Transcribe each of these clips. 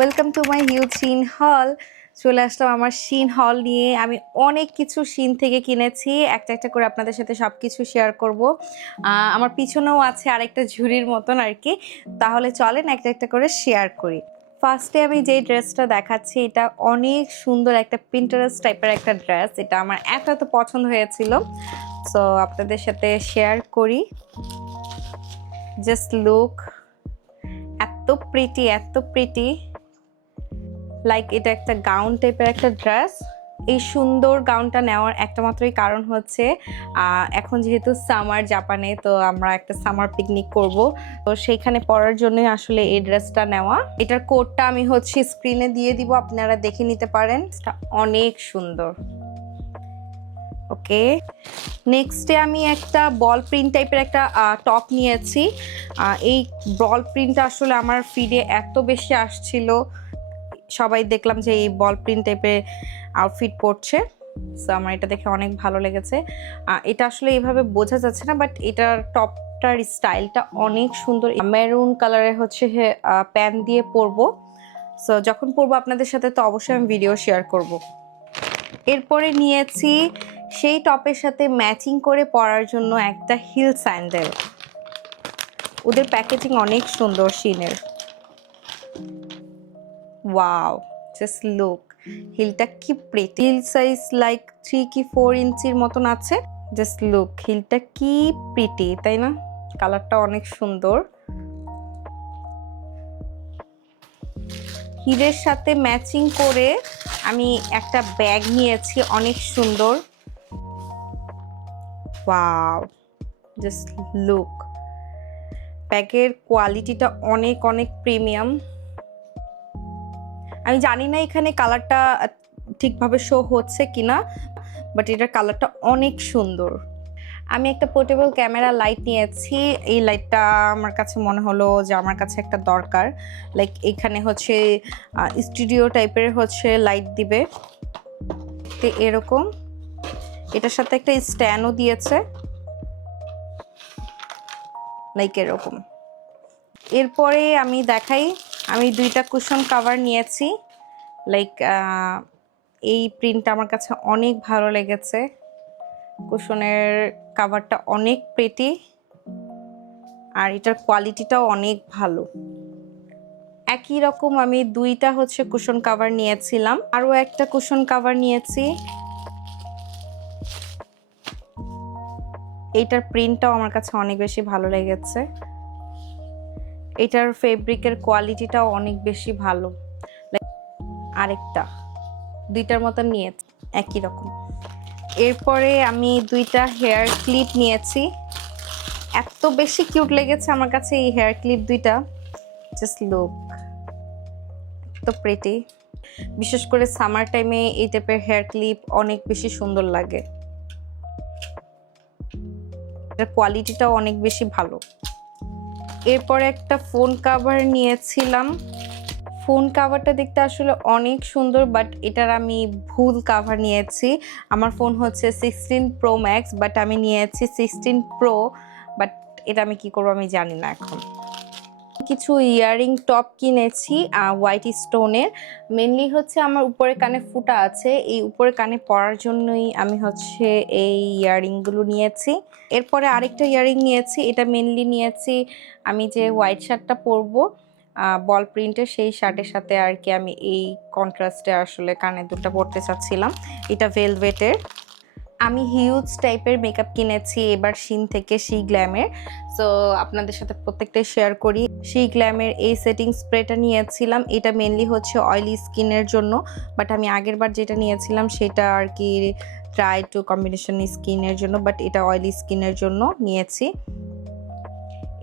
Welcome to my huge শিন হল। চলে আসলাম আমার শিন হল নিয়ে। আমি অনেক কিছু শিন থেকে কিনেছি, একটা একটা করে আপনাদের সাথে সব কিছু শেয়ার করব। আমার পিছনেও আছে আরেকটা ঝুড়ির মতন আর কি। তাহলে চলেন একটা একটা করে শেয়ার করি। ফার্স্টে আমি যে ড্রেসটা দেখাচ্ছি, এটা অনেক সুন্দর একটা পিন্টারেস্ট টাইপের একটা ড্রেস। এটা আমার এত এত পছন্দ হয়েছিল, সো আপনাদের সাথে শেয়ার করি। জাস্ট লুক, এত প্রিটি, এত প্রিটি। লাইক এটা একটা গাউন টাইপের একটা ড্রেস। এই সুন্দর গাউনটা নেওয়ার একটা মাত্রই কারণ হচ্ছে এখন যেহেতু সামার জাপানে, তো আমরা একটা সামার পিকনিক করব, তো সেইখানে পরার জন্যই আসলে এই ড্রেসটা নেওয়া। এটার কোডটা আমি হচ্ছে স্ক্রিনে দিয়ে দিব, আপনারা দেখে নিতে পারেন। এটা অনেক সুন্দর। ওকে, নেক্সটে আমি একটা বল প্রিন্ট টাইপের একটা টপ নিয়েছি। এই বল প্রিন্টটা আসলে আমার ফিডে এত বেশি আসছিল, সবাই দেখলাম যে এই বল প্রিন্ট টাইপের আউটফিট পরছে, সো আমার এটা দেখে অনেক ভালো লেগেছে। এটা আসলে এইভাবে বোঝা যাচ্ছে না, বাট এটার টপটার স্টাইলটা অনেক সুন্দর। মেরুন কালারের হচ্ছে প্যান্ট দিয়ে পরবো, সো যখন পরবো আপনাদের সাথে তো অবশ্যই আমি ভিডিও শেয়ার করব। এরপরে নিয়েছি সেই টপের সাথে ম্যাচিং করে পরার জন্য একটা হিল স্যান্ডেল। ওদের প্যাকেজিং অনেক সুন্দর শিনের। ওয়াও, জাস্ট লুক, হিলটা কি প্রিটি। হিল সাইজ লাইক 3 কি 4 ইঞ্চির মতন আছে। জাস্ট লুক, হিলটা কি প্রিটি, তাই না? কালারটা অনেক সুন্দর। হিলের সাথে ম্যাচিং করে আমি একটা ব্যাগ নিয়েছি, অনেক সুন্দর। ওয়াও, জাস্ট লুক, ব্যাগের কোয়ালিটিটা অনেক অনেক প্রিমিয়াম। আমি জানি না এখানে কালারটা ঠিকভাবে শো হচ্ছে কিনা, বাট এটার কালারটা অনেক সুন্দর। আমি একটা পোর্টেবল ক্যামেরা লাইট নিয়েছি। এই লাইটটা আমার কাছে মনে হলো যে আমার কাছে একটা দরকার। লাইক এখানে হচ্ছে স্টুডিও টাইপের হচ্ছে লাইট দিবে, তো এরকম। এটার সাথে একটা স্ট্যান্ডও দিয়েছে, লাইক এরকম। এরপরে আমি দেখাই, আমি 2টা কুশন কাভার নিয়েছি। লাইক এই প্রিন্টটা আমার কাছে অনেক ভালো লেগেছে। কুশনের কাভারটা অনেক প্রিটি, আর এটার কোয়ালিটিটাও অনেক ভালো। একই রকম আমি 2টা হচ্ছে কুশন কাভার নিয়েছিলাম, আরও একটা কুশন কাভার নিয়েছি। এইটার প্রিন্টটাও আমার কাছে অনেক বেশি ভালো লেগেছে। এটার ফেব্রিকের কোয়ালিটিটাও অনেক বেশি ভালো। আরেকটা 2টার মতন নিয়েছি একই রকম। এরপরে আমি 2টা হেয়ার ক্লিপ নিয়েছি। এত বেশি কিউট লেগেছে আমার কাছে এই হেয়ার ক্লিপ 2টা। জাস্ট লুক, তো প্রিটি। বিশেষ করে সামার টাইমে এই টাইপের হেয়ার ক্লিপ অনেক বেশি সুন্দর লাগে। এটার কোয়ালিটিটাও অনেক বেশি ভালো। এরপরে একটা ফোন কাভার নিয়েছিলাম। ফোন কাভারটা দেখতে আসলে অনেক সুন্দর, বাট এটার আমি ভুল কাভার নিয়েছি। আমার ফোন হচ্ছে 16 Pro Max, বাট আমি নিয়েছি 16 Pro, বাট এটা আমি কি করবো আমি জানি না এখন। কিছু ইয়ারিং টপ কিনেছি হোয়াইট স্টোনের। মেনলি হচ্ছে আমার উপরে কানে ফুটা আছে, এই উপরে কানে পরার জন্যই আমি হচ্ছে এই ইয়ারিংগুলো নিয়েছি। এরপরে আরেকটা ইয়ারিং নিয়েছি, এটা মেনলি নিয়েছি আমি যে হোয়াইট শার্টটা পরবো বল প্রিন্টের, সেই শার্টের সাথে আর কি আমি এই কন্ট্রাস্টে আসলে কানে দুটো পরতে চাচ্ছিলাম। এটা ভেলভেটের। আমি হিউজ টাইপের মেকআপ কিনেছি এবার শিন থেকে, শি গ্ল্যামের। সো আপনাদের সাথে প্রত্যেকটাই শেয়ার করি। শি গ্ল্যামের এই সেটিং স্প্রেটা নিয়েছিলাম, এটা মেনলি হচ্ছে অয়েলি স্কিনের জন্য, বাট আমি আগের বার যেটা নিয়েছিলাম সেটা আর কি ড্রাই টু কম্বিনেশন স্কিনের জন্য, বাট এটা অয়েলি স্কিনের জন্য নিয়েছি।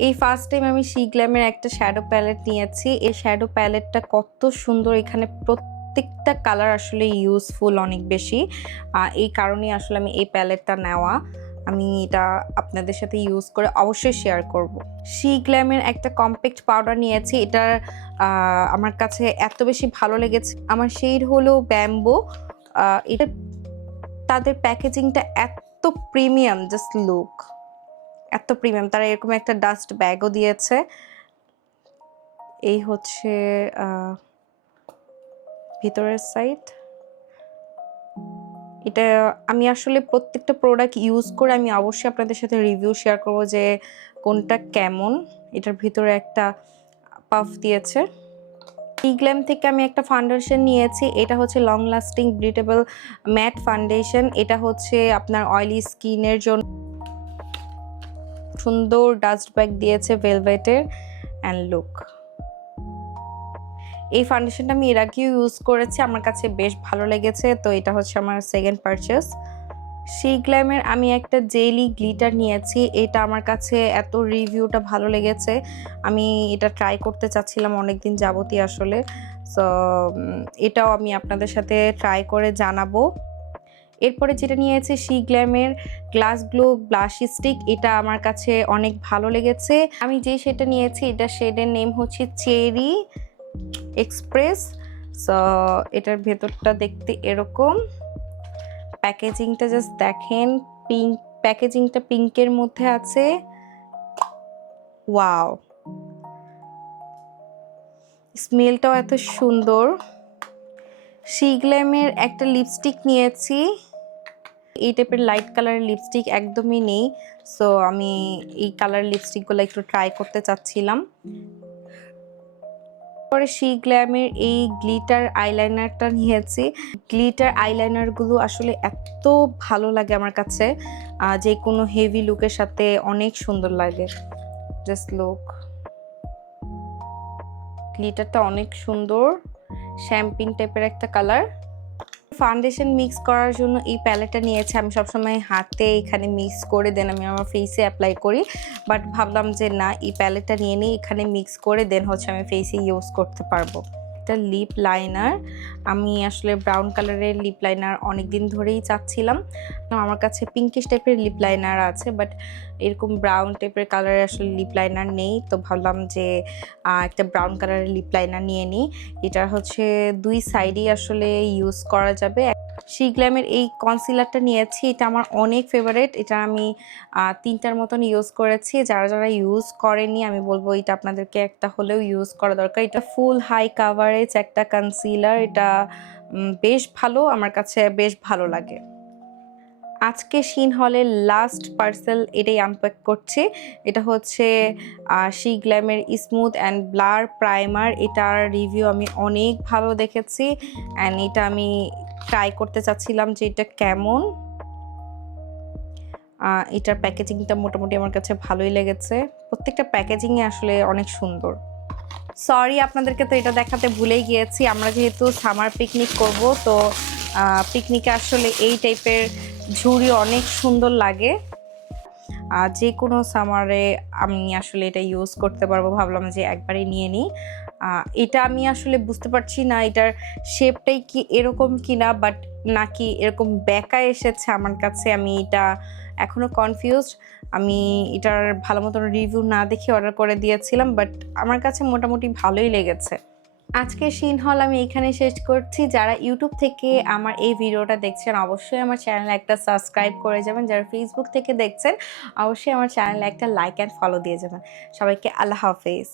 এই ফার্স্ট টাইম আমি শি গ্ল্যামের একটা শ্যাডো প্যালেট নিয়েছি। এই শ্যাডো প্যালেটটা কত সুন্দর, এখানে প্রত্যেকটা কালার আসলে ইউজফুল অনেক বেশি। এই কারণেই আসলে আমি এই প্যালেটটা নেওয়া। আমি এটা আপনাদের সাথে ইউজ করে অবশ্যই শেয়ার করব। শি গ্ল্যামের একটা কম্প্যাক্ট পাউডার নিয়েছি, এটা আমার কাছে এত বেশি ভালো লেগেছে। আমার শেড হলো ব্যাম্বো। এটা তাদের প্যাকেজিংটা এত প্রিমিয়াম, জাস্ট লুক, এত প্রিমিয়াম। তারা এরকম একটা ডাস্ট ব্যাগও দিয়েছে। এই হচ্ছে ভিতরের সাইড। এটা আমি আসলে প্রত্যেকটা প্রোডাক্ট ইউজ করে আমি অবশ্যই আপনাদের সাথে রিভিউ শেয়ার করব যে কোনটা কেমন। এটার ভিতরে একটা পাফ দিয়েছে। গ্ল্যাম থেকে আমি একটা ফাউন্ডেশন নিয়েছি। এটা হচ্ছে লং লাস্টিং ব্রিথেবল ম্যাট ফাউন্ডেশন। এটা হচ্ছে আপনার অয়েলি স্কিনের জন্য। সুন্দর ডাস্ট ব্যাগ দিয়েছে ভেলভেটের। অ্যান্ড লুক, এই ফাউন্ডেশনটা আমি এর আগেও ইউজ করেছি, আমার কাছে বেশ ভালো লেগেছে। তো এটা হচ্ছে আমার সেকেন্ড পারচেস। গ্ল্যামের আমি একটা জেলি গ্লিটার নিয়েছি। এটা আমার কাছে এত রিভিউটা ভালো লেগেছে, আমি এটা ট্রাই করতে চাচ্ছিলাম অনেকদিন যাবতই আসলে। সো এটাও আমি আপনাদের সাথে ট্রাই করে জানাবো। এরপরে যেটা নিয়েছি গ্ল্যামের গ্লাস গ্লো ব্লাশ স্টিক। এটা আমার কাছে অনেক ভালো লেগেছে। আমি যে শেডটা নিয়েছি এটা শেডের নেম হচ্ছে চেরি এক্সপ্রেস। সো এটার ভেতরটা দেখতে এরকম। প্যাকেজিংটা জাস্ট দেখেন, পিঙ্ক প্যাকেজিংটা পিঙ্কের মধ্যে আছে। ওয়াও, স্মেলটাও এত সুন্দর। গ্ল্যামের একটা লিপস্টিক নিয়েছি। এই টাইপের লাইট কালারের লিপস্টিক একদমই নেই, সো আমি এই কালার লিপস্টিকগুলো একটু ট্রাই করতে চাচ্ছিলাম। পরে গ্ল্যামের এই গ্লিটার আইলাইনারটা নিয়েছি। গ্লিটার আইলাইনারগুলো আসলে এত ভালো লাগে আমার কাছে, যে কোনো হেভি লুকের সাথে অনেক সুন্দর লাগে। জাস্ট লুক, গ্লিটারটা অনেক সুন্দর, শ্যাম্পিন টাইপের একটা কালার। ফাউন্ডেশন মিক্স করার জন্য এই প্যালেটটা নিয়েছি। আমি সবসময় হাতে এখানে মিক্স করে দেন আমি আমার ফেসে অ্যাপ্লাই করি, বাট ভাবলাম যে না, এই প্যালেটটা নিয়ে নিই, এখানে মিক্স করে দেন হচ্ছে আমি ফেসে ইউজ করতে পারবো। একটা লিপ লাইনার, আমি আসলে ব্রাউন কালারের লিপ লাইনার অনেক দিন ধরেই চাচ্ছিলাম। আমার কাছে পিঙ্কিশ টাইপের লিপ লাইনার আছে, বাট এরকম ব্রাউন টাইপের কালারের আসলে লিপ লাইনার নেই। তো ভাবলাম যে একটা ব্রাউন কালারের লিপ লাইনার নিয়ে নিই। এটা হচ্ছে দুই সাইডেই আসলে ইউজ করা যাবে। গ্ল্যামের এই কনসিলারটা নিয়েছি, এটা আমার অনেক ফেভারিট। এটা আমি 3টার মতন ইউজ করেছি। যারা যারা ইউজ করেনি আমি বলবো এটা আপনাদেরকে একটা হলেও ইউজ করা দরকার। এটা ফুল হাই কাভারেজ একটা কনসিলার। এটা বেশ ভালো, আমার কাছে বেশ ভালো লাগে। আজকে শিন হলের লাস্ট পার্সেল এটাই আনপ্যাক করছি। এটা হচ্ছে গ্ল্যামের স্মুথ অ্যান্ড ব্লার প্রাইমার। এটার রিভিউ আমি অনেক ভালো দেখেছি, অ্যান্ড এটা আমি ট্রাই করতে চাচ্ছিলাম যে এটা কেমন। এটার প্যাকেজিংটা মোটামুটি আমার কাছে ভালোই লেগেছে। প্রত্যেকটা প্যাকেজিংয়ে আসলে অনেক সুন্দর। সরি, আপনাদেরকে তো এটা দেখাতে ভুলেই গিয়েছি। আমরা যেহেতু সামার পিকনিক করব, তো পিকনিকে আসলে এই টাইপের ঝুড়ি অনেক সুন্দর লাগে। যে কোনো সামারে আমি আসলে এটা ইউজ করতে পারবো, ভাবলাম যে একবারই নিয়ে নিই। এটা আমি আসলে বুঝতে পারছি না এটার শেপটাই কি এরকম কিনা, বাট নাকি এরকম বেঁকা এসেছে আমার কাছে। আমি এটা এখনও কনফিউজড। আমি এটার ভালো মতন রিভিউ না দেখে অর্ডার করে দিয়েছিলাম, বাট আমার কাছে মোটামুটি ভালোই লেগেছে। আজকে শিন হল আমি এখানে শেষ করছি। যারা ইউটিউব থেকে আমার এই ভিডিওটা দেখছেন অবশ্যই আমার চ্যানেলে একটা সাবস্ক্রাইব করে যাবেন। যারা ফেসবুক থেকে দেখছেন অবশ্যই আমার চ্যানেলে একটা লাইক অ্যান্ড ফলো দিয়ে যাবেন। সবাইকে আল্লাহ হাফেজ।